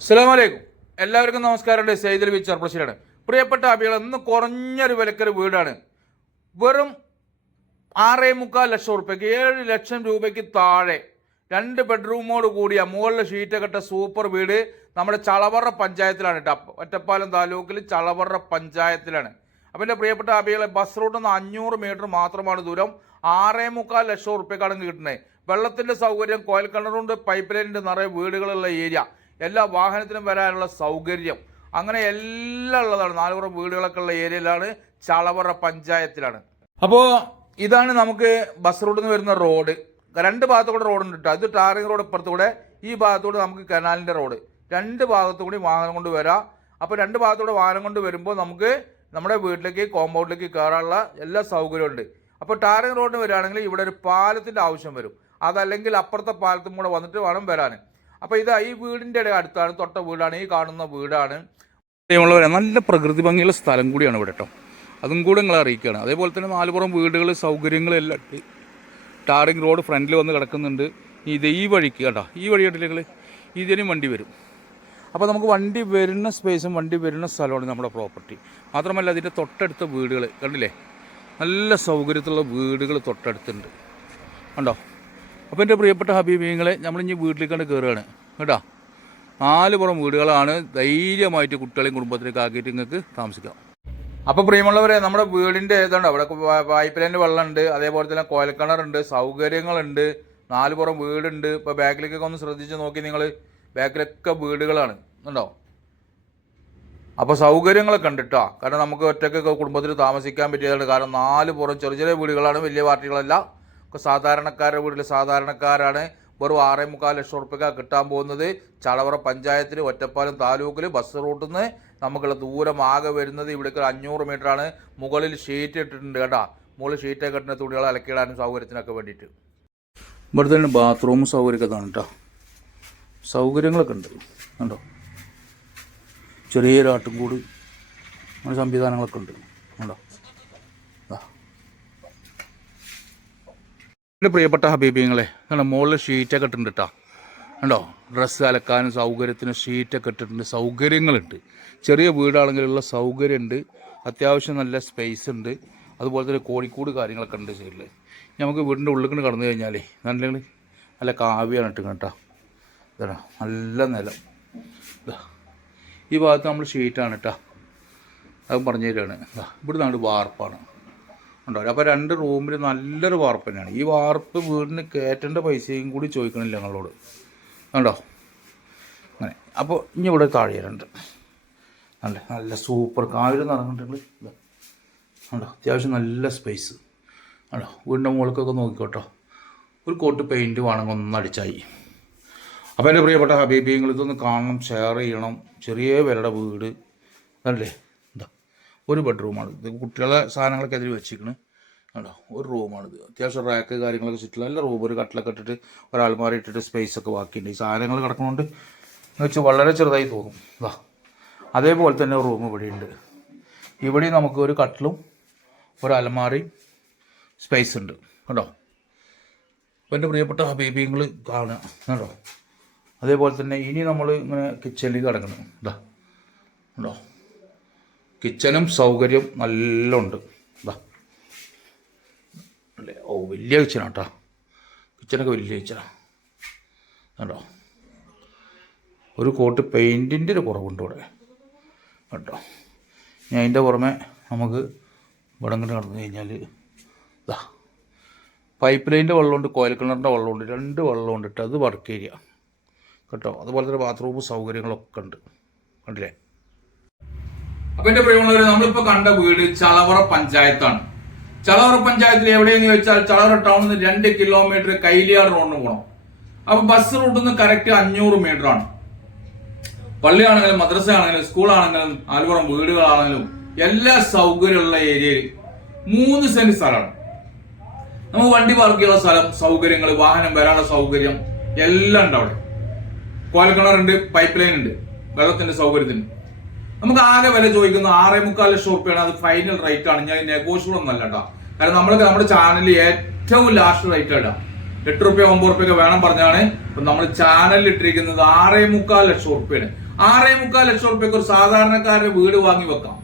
അസ്സലാമലൈക്കും. എല്ലാവർക്കും നമസ്കാരമുണ്ട് സൈദൽ ബി ചെർപ്പശ്ശേരിയാണ് പ്രിയപ്പെട്ട അബികൾ ഇന്ന് കുറഞ്ഞൊരു വിലക്കൊരു വീടാണ്. വെറും ആറേ മുക്കാൽ ലക്ഷം റുപ്യക്ക് ഏഴ് ലക്ഷം രൂപയ്ക്ക് താഴെ രണ്ട് ബെഡ്റൂമോട് കൂടിയ മുകളിലെ ഷീറ്റൊക്കെ ഇട്ട സൂപ്പർ വീട് നമ്മുടെ ചളവറ പഞ്ചായത്തിലാണ് കേട്ടോ. ഒറ്റപ്പാലം താലൂക്കിൽ ചളവറ പഞ്ചായത്തിലാണ്. അപ്പം എന്റെ പ്രിയപ്പെട്ട അഭികളെ ബസ് റൂട്ടിൽ നിന്ന് അഞ്ഞൂറ് മീറ്റർ മാത്രമാണ് ദൂരം. ആറേ മുക്കാൽ ലക്ഷം റുപ്യക്കാണ് കിട്ടുന്നത്. വെള്ളത്തിന്റെ സൗകര്യം കോയൽ കിണറുണ്ട് പൈപ്പ് ലൈനിന്റെ നിറയെ വീടുകളുള്ള ഏരിയ. എല്ലാ വാഹനത്തിനും വരാനുള്ള സൗകര്യം. അങ്ങനെ എല്ലാം ഉള്ളതാണ്. നാലുപുറം വീടുകളൊക്കെ ഉള്ള ഏരിയയിലാണ് ചളവറ പഞ്ചായത്തിലാണ്. അപ്പോൾ ഇതാണ് നമുക്ക് ബസ് റൂട്ടിൽ നിന്ന് വരുന്ന റോഡ്. രണ്ട് ഭാഗത്തുകൂടെ റോഡുണ്ട് കേട്ടോ. ഇത് ടാറിംഗ് റോഡ് ഇപ്പുറത്തൂടെ ഈ ഭാഗത്തൂടെ നമുക്ക് കനാലിന്റെ റോഡ്. രണ്ട് ഭാഗത്തു കൂടി വാഹനം കൊണ്ട് വരാം. അപ്പോൾ രണ്ട് ഭാഗത്തൂടെ വാഹനം കൊണ്ട് വരുമ്പോൾ നമുക്ക് നമ്മുടെ വീട്ടിലേക്ക് കോമ്പൗണ്ടിലേക്ക് കയറാനുള്ള എല്ലാ സൗകര്യമുണ്ട് അപ്പോൾ ടാറിംഗ് റോഡിന് വരികയാണെങ്കിൽ ഇവിടെ ഒരു പാലത്തിന്റെ ആവശ്യം വരും. അതല്ലെങ്കിൽ അപ്പുറത്തെ പാലത്തും കൂടെ വന്നിട്ട് വേണം വരാൻ. അപ്പോൾ ഇത് ഈ വീടിന്റെ അടുത്താണ് തൊട്ട വീടാണ് ഈ കാണുന്ന വീടാണ്. നല്ല പ്രകൃതി ഭംഗിയുള്ള സ്ഥലം കൂടിയാണ് ഇവിടെ കേട്ടോ അതും കൂടെ നിങ്ങളെ അറിയിക്കുകയാണ്. അതേപോലെ തന്നെ നാലുപുറം വീടുകൾ സൗകര്യങ്ങളെല്ലാം ടാറിംഗ് റോഡ് ഫ്രണ്ടിൽ വന്ന് കിടക്കുന്നുണ്ട്. ഇത് ഈ വഴിക്ക് കേട്ടോ ഈ വഴി കണ്ടില്ലേ നിങ്ങൾ ഇതിനും വണ്ടി വരും. അപ്പോൾ നമുക്ക് വണ്ടി വരുന്ന സ്പേസും വണ്ടി വരുന്ന സ്ഥലമാണ് നമ്മുടെ പ്രോപ്പർട്ടി. മാത്രമല്ല അതിന്റെ തൊട്ടടുത്ത വീടുകൾ കണ്ടില്ലേ? നല്ല സൗകര്യത്തിലുള്ള വീടുകൾ തൊട്ടടുത്തുണ്ട്. കണ്ടോ? അപ്പോൾ എന്റെ പ്രിയപ്പെട്ട ഹബീബിങ്ങളെ നമ്മളിഞ്ഞ് വീട്ടിലേക്കാണ് കയറുകയാണ് കേട്ടോ? നാല് പുറം വീടുകളാണ് ധൈര്യമായിട്ട് കുട്ടികളെയും കുടുംബത്തിലേക്ക് ആക്കിയിട്ട് നിങ്ങൾക്ക് താമസിക്കാം. അപ്പോൾ പ്രിയമുള്ളവരെ നമ്മുടെ വീടിന്റെ ഇതുണ്ട്. അവിടെ പൈപ്പ് ലൈന്റെ വെള്ളമുണ്ട്. അതേപോലെ തന്നെ കോയൽക്കിണറുണ്ട്. സൗകര്യങ്ങളുണ്ട്. നാല് പുറം വീടുണ്ട്. ഇപ്പോൾ ബാക്കിലേക്കൊക്കെ ഒന്ന് ശ്രദ്ധിച്ച് നോക്കി നിങ്ങൾ ബാക്കിലൊക്കെ വീടുകളാണ്. ഉണ്ടോ? അപ്പോൾ സൗകര്യങ്ങളൊക്കെ ഉണ്ട് കേട്ടോ കാരണം നമുക്ക് ഒറ്റയ്ക്കൊക്കെ കുടുംബത്തിൽ താമസിക്കാൻ പറ്റിയതാണ്. കാരണം നാല് പുറം ചെറിയ ചെറിയ വീടുകളാണ്. വലിയ പാർട്ടികളല്ല. ഒക്കെ സാധാരണക്കാരുടെ വീട്ടിൽ സാധാരണക്കാരാണ്. വെറും ആറേ മുക്കാൽ ലക്ഷം ഉറുപ്പ്യ കിട്ടാൻ പോകുന്നത്. ചളവറ പഞ്ചായത്തിൽ ഒറ്റപ്പാലം താലൂക്കിൽ ബസ് റൂട്ടിൽ നിന്ന് നമുക്കുള്ള ദൂരം ആകെ വരുന്നത് ഇവിടേക്ക് അഞ്ഞൂറ് ആണ് മുകളിൽ ഷീറ്റ് ഇട്ടിട്ടുണ്ട് കേട്ടോ. മുകളിൽ ഷീറ്റൊക്കെ ഇട്ടുന്ന തുണികൾ അലക്കിയിടാനും സൗകര്യത്തിനൊക്കെ വേണ്ടിയിട്ട്. ഇവിടെ തന്നെ ബാത്റൂം സൗകര്യമൊക്കെ ഇതാണ് കേട്ടോ. സൗകര്യങ്ങളൊക്കെ ഉണ്ട്. കണ്ടോ? ചെറിയൊരു ആട്ടുംകൂട് അങ്ങനെ സംവിധാനങ്ങളൊക്കെ ഉണ്ട്. കണ്ടോ? എന്റെ പ്രിയപ്പെട്ട ഹബീബിങ്ങളെ കണ്ടോ മുകളിൽ ഷീറ്റൊക്കെ ഇട്ടിട്ടുണ്ട് കേട്ടോ കണ്ടോ? ഡ്രസ്സ് അലക്കാനും സൗകര്യത്തിന് ഷീറ്റൊക്കെ ഇട്ടിട്ടുണ്ട്. സൗകര്യങ്ങളുണ്ട്. ചെറിയ വീടാണെങ്കിലുള്ള സൗകര്യമുണ്ട്. അത്യാവശ്യം നല്ല സ്പേസ് ഉണ്ട്. അതുപോലെ തന്നെ കോഴിക്കോട് കാര്യങ്ങളൊക്കെ ഉണ്ട് സൈഡിൽ നമുക്ക് വീടിന്റെ ഉള്ളിൽ കൊണ്ട് കടന്നു കഴിഞ്ഞാലേ നല്ല നല്ല കാവ്യാണ് ഇട്ട് കേട്ടോ ഇതാ നല്ല നിലം. ഈ ഭാഗത്ത് നമ്മൾ ഷീറ്റാണ് കേട്ടോ അത് പറഞ്ഞു തരികയാണ് ഇവിടുന്നാണ് വാർപ്പാണ്. ഉണ്ടോ അപ്പോൾ രണ്ട് റൂമിൽ നല്ലൊരു വാർപ്പ് തന്നെയാണ്. ഈ വാർപ്പ് വീടിന് കയറ്റേണ്ട പൈസയും കൂടി ചോദിക്കണില്ല ഞങ്ങളോട്. കണ്ടോ? അങ്ങനെ. അപ്പോൾ ഇനി ഇവിടെ താഴെയുണ്ട് നല്ല നല്ല സൂപ്പർ കാവിലും നടന്നിട്ടുണ്ട് ഇതാ. കണ്ടോ? അത്യാവശ്യം നല്ല സ്പേസ് കണ്ടോ? വീടിന്റെ മുകൾക്കൊക്കെ നോക്കിക്കോട്ടോ. ഒരു കോട്ട് പെയിന്റ് വേണമെങ്കിൽ ഒന്ന് അടിച്ചായി. അപ്പോൾ എന്റെ പ്രിയപ്പെട്ട ഹബീബിങ്ങൾ ഇതൊന്ന് കാണണം ഷെയർ ചെയ്യണം. ചെറിയ വിലയുടെ വീട്. അല്ലേ ഒരു ബെഡ്റൂമാണ്. ഇത് കുട്ടികളെ സാധനങ്ങളൊക്കെ അതിൽ വെച്ചിരിക്കണ്. കണ്ടോ? ഒരു റൂമാണിത്. അത്യാവശ്യം റാക്ക് കാര്യങ്ങളൊക്കെ ചുറ്റില്ല നല്ല റൂം. ഒരു കട്ടിലൊക്കെ ഇട്ടിട്ട് ഒരാൾമാരി ഇട്ടിട്ട് സ്പേസ് ഒക്കെ ബാക്കിയുണ്ട്. ഈ സാധനങ്ങൾ കിടക്കുന്നതുകൊണ്ട് എന്ന് വെച്ചാൽ വളരെ ചെറുതായി തോന്നും. ഇതാ അതേപോലെ തന്നെ റൂം ഇവിടെ ഉണ്ട് ഇവിടെ നമുക്ക് ഒരു കട്ടിലും ഒരു അലമാറയും സ്പേസ് ഉണ്ട്. കേട്ടോ അപ്പോൾ എന്റെ പ്രിയപ്പെട്ട ഹബീബിങ്ങൾ കാണുക. കേട്ടോ അതേപോലെ തന്നെ ഇനി നമ്മൾ ഇങ്ങനെ കിച്ചണിലേക്ക് കിടക്കണം. ഇതാ ഉണ്ടോ കിച്ചനും സൗകര്യം നല്ല ഉണ്ട് അല്ലേ? ഓ വലിയ കിച്ചനാണ് കിച്ചനൊക്കെ വലിയ കിച്ചനാണ് കേട്ടോ ഒരു കോട്ട് പെയിന്റിന്റെ ഒരു കുറവുണ്ട് ഇവിടെ. കേട്ടോ ഇനി അതിന്റെ പുറമെ നമുക്ക് ഇവിടെ ഇങ്ങനെ നടന്നു കഴിഞ്ഞാൽ ഇതാ പൈപ്പ് ലൈനിന്റെ വെള്ളമുണ്ട് കോയൽ കിണറിന്റെ വെള്ളമുണ്ട് രണ്ട് വെള്ളമുണ്ട് കേട്ടോ അത് വർക്ക് ഏരിയ കേട്ടോ അതുപോലെ തന്നെ ബാത്റൂം സൗകര്യങ്ങളൊക്കെ ഉണ്ട്. കണ്ടില്ലേ? അപ്പൊ എന്റെ പ്രിയമുള്ളവരെ നമ്മളിപ്പോ കണ്ട വീട് ചളവറ പഞ്ചായത്താണ്. ചളവറ പഞ്ചായത്തിൽ എവിടെയെന്ന് ചോദിച്ചാൽ ചളവറ ടൗണിൽ നിന്ന് രണ്ട് കിലോമീറ്റർ കൈലിയാർ റോഡിന് പോകണം അപ്പൊ ബസ് റൂട്ടിൽ നിന്ന് കറക്റ്റ് അഞ്ഞൂറ് മീറ്റർ ആണ്. പള്ളിയാണെങ്കിലും മദ്രസ ആണെങ്കിലും സ്കൂളാണെങ്കിലും ആലുപുറം വീടുകളാണെങ്കിലും എല്ലാ സൗകര്യമുള്ള ഏരിയയിൽ മൂന്ന് സെന്റ് സ്ഥലമാണ്. നമുക്ക് വണ്ടി പാർക്ക് ചെയ്യാനുള്ള സ്ഥലം സൗകര്യങ്ങൾ വാഹനം വരാനുള്ള സൗകര്യം എല്ലാം ഉണ്ട് അവിടെ. കോലക്കിണറുണ്ട് പൈപ്പ് ലൈൻ ഉണ്ട് വെള്ളത്തിന്റെ സൗകര്യത്തിന്. നമുക്ക് ആകെ വില ചോദിക്കുന്ന ആറേ മുക്കാൽ ലക്ഷം റുപ്യാണ്. അത് ഫൈനൽ റേറ്റ് ആണ്. ഞാൻ നെഗോഷ്യബിൾ ഒന്നല്ല കേട്ടോ കാരണം നമ്മൾക്ക് നമ്മുടെ ചാനലിൽ ഏറ്റവും ലാസ്റ്റ് റേറ്റ് ഇടാം. എട്ട് റുപ്യ ഒമ്പത് റുപ്യൊക്കെ വേണം പറഞ്ഞാണ്. ഇപ്പൊ നമ്മൾ ചാനലിൽ ഇട്ടിരിക്കുന്നത് ആറേ മുക്കാൽ ലക്ഷം റുപ്യാണ്. ആറേ മുക്കാൽ ലക്ഷം റുപ്യക്ക് ഒരു സാധാരണക്കാരുടെ വീട് വാങ്ങി വെക്കാം.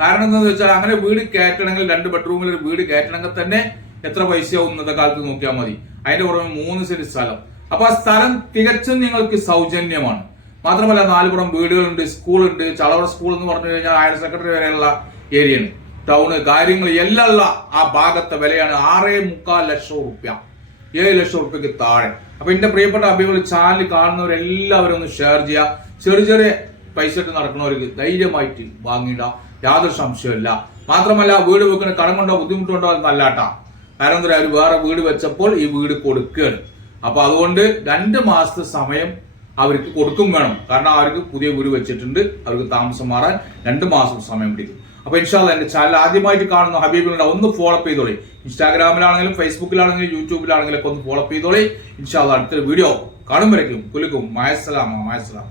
കാരണം എന്താണെന്ന് വെച്ചാൽ അങ്ങനെ വീട് കയറ്റണമെങ്കിൽ രണ്ട് ബെഡ്റൂമിൽ ഒരു വീട് കയറ്റണമെങ്കിൽ തന്നെ എത്ര പൈസയാവും ഇന്നത്തെ കാലത്ത് നോക്കിയാൽ മതി. അതിന്റെ പുറമെ മൂന്ന് സെന്റ് സ്ഥലം. അപ്പൊ ആ സ്ഥലം തികച്ചും നിങ്ങൾക്ക് സൗജന്യമാണ്. മാത്രമല്ല നാലുപുറം വീടുകളുണ്ട് സ്കൂളുണ്ട്. ചളവറ സ്കൂൾ എന്ന് പറഞ്ഞു കഴിഞ്ഞാൽ ഹയർ സെക്കൻഡറി വരെയുള്ള ഏരിയയാണ്. ടൗണ് കാര്യങ്ങൾ എല്ലാം ആ ഭാഗത്തെ വിലയാണ്. ആറേ മുക്കാൽ ലക്ഷം റുപ്യ ഏഴ് ലക്ഷം റുപ്യക്ക് താഴെ. അപ്പൊ എന്റെ പ്രിയപ്പെട്ട അഭികൾ ചാനൽ കാണുന്നവരെല്ലാവരും ഒന്ന് ഷെയർ ചെയ്യുക. ചെറിയ ചെറിയ പൈസ ഇട്ട് നടക്കുന്നവർക്ക് ധൈര്യമായിട്ട് വാങ്ങിയിടാം. യാതൊരു സംശയമില്ല മാത്രമല്ല വീട് വെക്കുന്ന കടം കൊണ്ടോ ബുദ്ധിമുട്ടുണ്ടോ എന്നല്ലാട്ടാ കാരണം അവർ വേറെ വീട് വെച്ചപ്പോൾ ഈ വീട് കൊടുക്കുകയാണ്. അപ്പൊ അതുകൊണ്ട് രണ്ട് മാസത്തെ സമയം അവർക്ക് കൊടുക്കും വേണം. കാരണം അവർക്ക് പുതിയ വീട് വെച്ചിട്ടുണ്ട്. അവർക്ക് താമസം മാറാൻ രണ്ട് മാസം സമയം പിടിക്കും. അപ്പൊ ഇൻഷാല്ല എന്റെ ചാനൽ ആദ്യമായിട്ട് കാണുന്ന ഹബീബിനുണ്ട ഒന്ന് ഫോളോ ചെയ്തോളി. ഇൻസ്റ്റാഗ്രാമിലാണെങ്കിലും ഫേസ്ബുക്കിലാണെങ്കിലും യൂട്യൂബിലാണെങ്കിലും ഒക്കെ ഒന്ന് ഫോളോ ചെയ്തോളി. ഇൻഷാല്ല അടുത്തൊരു വീഡിയോ കാണുമ്പോഴേക്കും കുലുക്കും. മായസലാമ മായസലാം